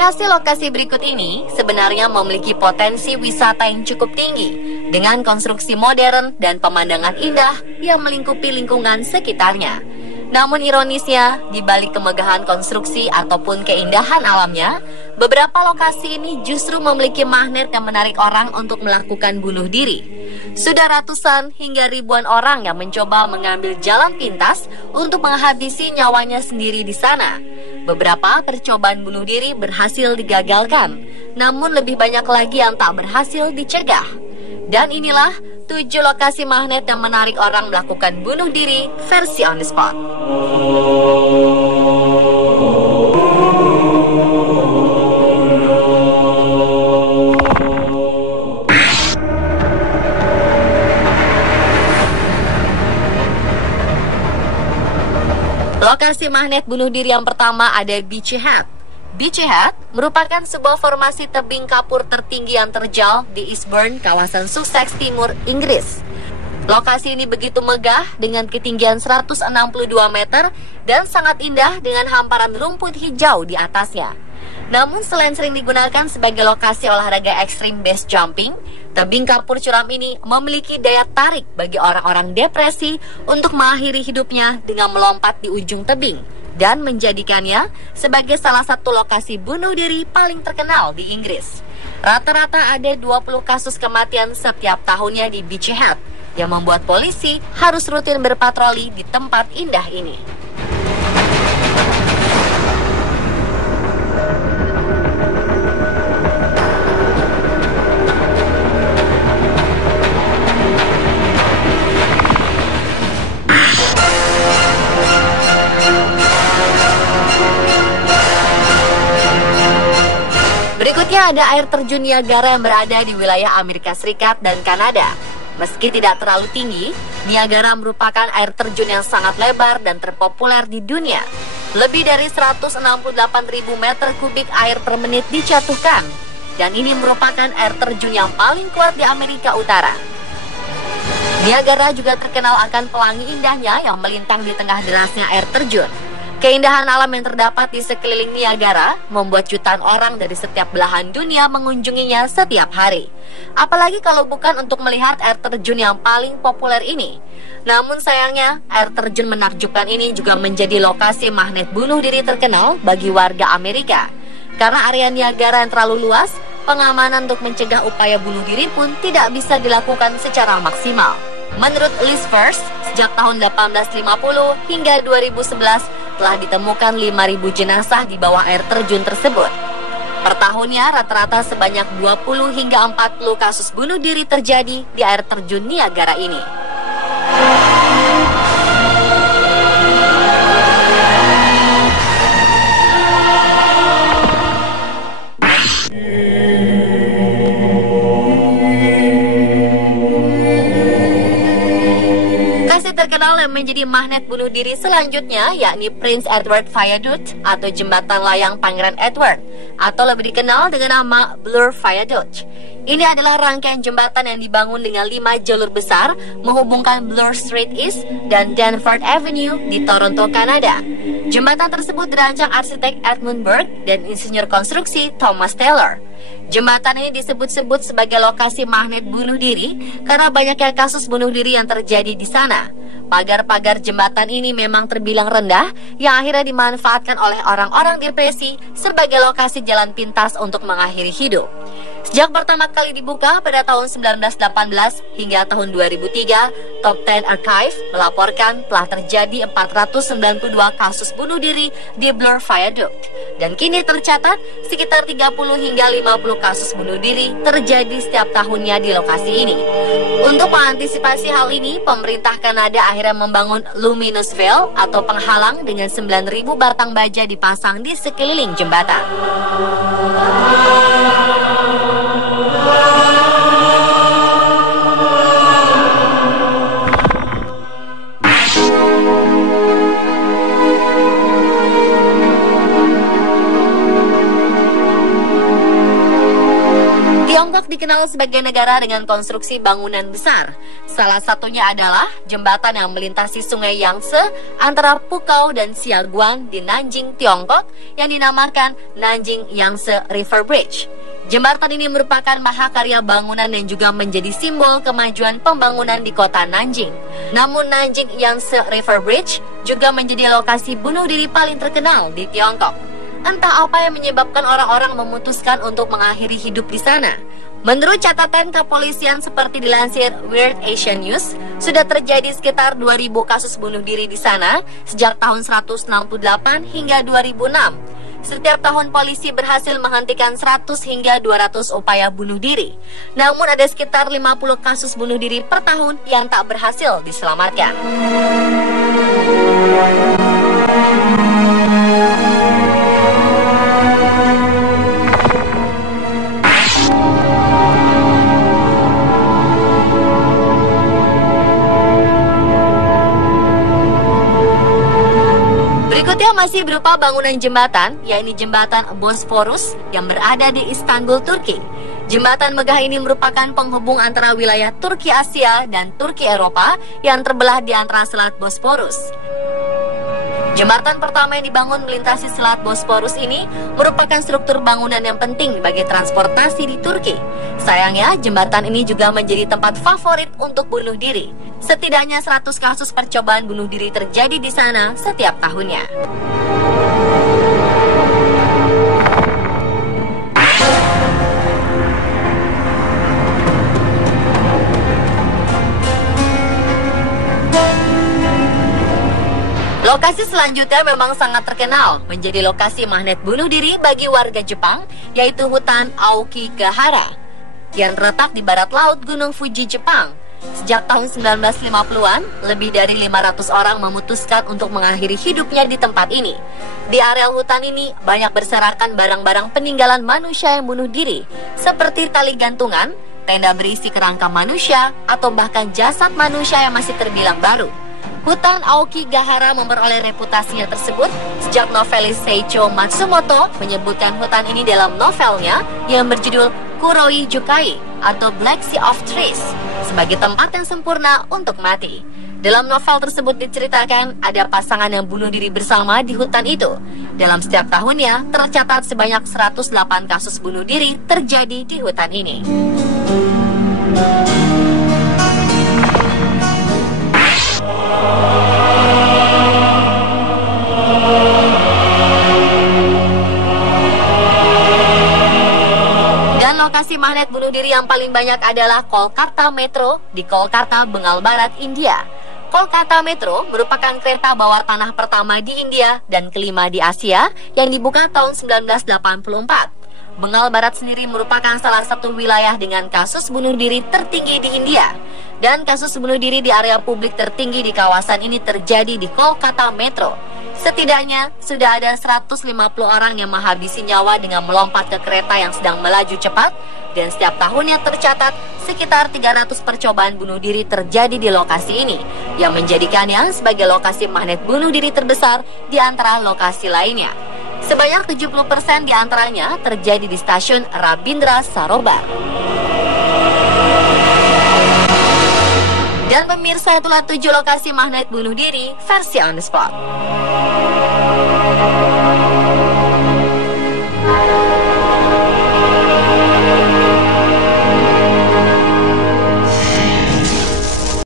Lokasi-lokasi berikut ini sebenarnya memiliki potensi wisata yang cukup tinggi dengan konstruksi modern dan pemandangan indah yang melingkupi lingkungan sekitarnya. Namun ironisnya, di balik kemegahan konstruksi ataupun keindahan alamnya, beberapa lokasi ini justru memiliki magnet yang menarik orang untuk melakukan bunuh diri. Sudah ratusan hingga ribuan orang yang mencoba mengambil jalan pintas untuk menghabisi nyawanya sendiri di sana. Beberapa percobaan bunuh diri berhasil digagalkan, namun lebih banyak lagi yang tak berhasil dicegah. Dan inilah 7 lokasi magnet yang menarik orang melakukan bunuh diri versi on the spot. Lokasi magnet bunuh diri yang pertama ada Beachy Head. Beachy Head merupakan sebuah formasi tebing kapur tertinggi yang terjal di Eastbourne, kawasan Sussex Timur, Inggris. Lokasi ini begitu megah dengan ketinggian 162 meter dan sangat indah dengan hamparan rumput hijau di atasnya. Namun selain sering digunakan sebagai lokasi olahraga ekstrim base jumping, tebing kapur curam ini memiliki daya tarik bagi orang-orang depresi untuk mengakhiri hidupnya dengan melompat di ujung tebing dan menjadikannya sebagai salah satu lokasi bunuh diri paling terkenal di Inggris. Rata-rata ada 20 kasus kematian setiap tahunnya di Beachy Head yang membuat polisi harus rutin berpatroli di tempat indah ini. Berikutnya ada air terjun Niagara yang berada di wilayah Amerika Serikat dan Kanada. Meski tidak terlalu tinggi, Niagara merupakan air terjun yang sangat lebar dan terpopuler di dunia. Lebih dari 168.000 meter kubik air per menit dijatuhkan, dan ini merupakan air terjun yang paling kuat di Amerika Utara. Niagara juga terkenal akan pelangi indahnya yang melintang di tengah derasnya air terjun. Keindahan alam yang terdapat di sekeliling Niagara membuat jutaan orang dari setiap belahan dunia mengunjunginya setiap hari. Apalagi kalau bukan untuk melihat air terjun yang paling populer ini. Namun sayangnya, air terjun menakjubkan ini juga menjadi lokasi magnet bunuh diri terkenal bagi warga Amerika. Karena area Niagara yang terlalu luas, pengamanan untuk mencegah upaya bunuh diri pun tidak bisa dilakukan secara maksimal. Menurut Liz First, sejak tahun 1850 hingga 2011 telah ditemukan 5.000 jenazah di bawah air terjun tersebut. Per tahunnya rata-rata sebanyak 20 hingga 40 kasus bunuh diri terjadi di air terjun Niagara ini. Terkenal yang menjadi magnet bunuh diri selanjutnya yakni Prince Edward Viaduct atau Jembatan Layang Pangeran Edward atau lebih dikenal dengan nama Bloor Viaduct. Ini adalah rangkaian jembatan yang dibangun dengan 5 jalur besar menghubungkan Bloor Street East dan Danforth Avenue di Toronto, Kanada. Jembatan tersebut dirancang arsitek Edmund Burke dan insinyur konstruksi Thomas Taylor. Jembatan ini disebut-sebut sebagai lokasi magnet bunuh diri karena banyaknya kasus bunuh diri yang terjadi di sana. Pagar-pagar jembatan ini memang terbilang rendah yang akhirnya dimanfaatkan oleh orang-orang depresi sebagai lokasi jalan pintas untuk mengakhiri hidup. Sejak pertama kali dibuka pada tahun 1918 hingga tahun 2003, Top 10 Archive melaporkan telah terjadi 492 kasus bunuh diri di Bloor Viaduct. Dan kini tercatat sekitar 30 hingga 50 kasus bunuh diri terjadi setiap tahunnya di lokasi ini. Untuk mengantisipasi hal ini, pemerintah Kanada akhirnya membangun Luminous Veil atau penghalang dengan 9.000 batang baja dipasang di sekeliling jembatan. dikenal sebagai negara dengan konstruksi bangunan besar. Salah satunya adalah jembatan yang melintasi sungai Yangtze antara Pukao dan Xiaguan di Nanjing, Tiongkok yang dinamakan Nanjing Yangtze River Bridge. Jembatan ini merupakan mahakarya bangunan dan juga menjadi simbol kemajuan pembangunan di kota Nanjing. Namun Nanjing Yangtze River Bridge juga menjadi lokasi bunuh diri paling terkenal di Tiongkok. Entah apa yang menyebabkan orang-orang memutuskan untuk mengakhiri hidup di sana. Menurut catatan kepolisian seperti dilansir Weird Asian News, sudah terjadi sekitar 2.000 kasus bunuh diri di sana sejak tahun 168 hingga 2006. Setiap tahun polisi berhasil menghentikan 100 hingga 200 upaya bunuh diri. Namun ada sekitar 50 kasus bunuh diri per tahun yang tak berhasil diselamatkan. Berikutnya masih berupa bangunan jembatan, yakni jembatan Bosporus yang berada di Istanbul, Turki. Jembatan megah ini merupakan penghubung antara wilayah Turki Asia dan Turki Eropa yang terbelah di antara Selat Bosporus. Jembatan pertama yang dibangun melintasi Selat Bosporus ini merupakan struktur bangunan yang penting bagi transportasi di Turki. Sayangnya, jembatan ini juga menjadi tempat favorit untuk bunuh diri. Setidaknya 100 kasus percobaan bunuh diri terjadi di sana setiap tahunnya. Lokasi selanjutnya memang sangat terkenal, menjadi lokasi magnet bunuh diri bagi warga Jepang, yaitu hutan Aokigahara, yang terletak di barat laut Gunung Fuji, Jepang. Sejak tahun 1950-an, lebih dari 500 orang memutuskan untuk mengakhiri hidupnya di tempat ini. Di areal hutan ini, banyak berserakan barang-barang peninggalan manusia yang bunuh diri, seperti tali gantungan, tenda berisi kerangka manusia, atau bahkan jasad manusia yang masih terbilang baru. Hutan Aokigahara memperoleh reputasinya tersebut sejak novelis Seicho Matsumoto menyebutkan hutan ini dalam novelnya yang berjudul Kuroi Jukai atau Black Sea of Trees sebagai tempat yang sempurna untuk mati. Dalam novel tersebut diceritakan ada pasangan yang bunuh diri bersama di hutan itu. Dalam setiap tahunnya tercatat sebanyak 108 kasus bunuh diri terjadi di hutan ini. Dan lokasi magnet bunuh diri yang paling banyak adalah Kolkata Metro di Kolkata, Bengal Barat, India. Kolkata Metro merupakan kereta bawah tanah pertama di India dan kelima di Asia yang dibuka tahun 1984. Bengal Barat sendiri merupakan salah satu wilayah dengan kasus bunuh diri tertinggi di India. Dan kasus bunuh diri di area publik tertinggi di kawasan ini terjadi di Kolkata Metro. Setidaknya sudah ada 150 orang yang menghabisi nyawa dengan melompat ke kereta yang sedang melaju cepat. Dan setiap tahunnya tercatat sekitar 300 percobaan bunuh diri terjadi di lokasi ini, yang menjadikannya sebagai lokasi magnet bunuh diri terbesar di antara lokasi lainnya. Sebanyak 70% di antaranya terjadi di stasiun Rabindra Sarobar. Dan pemirsa, itulah 7 lokasi magnet bunuh diri versi on the spot.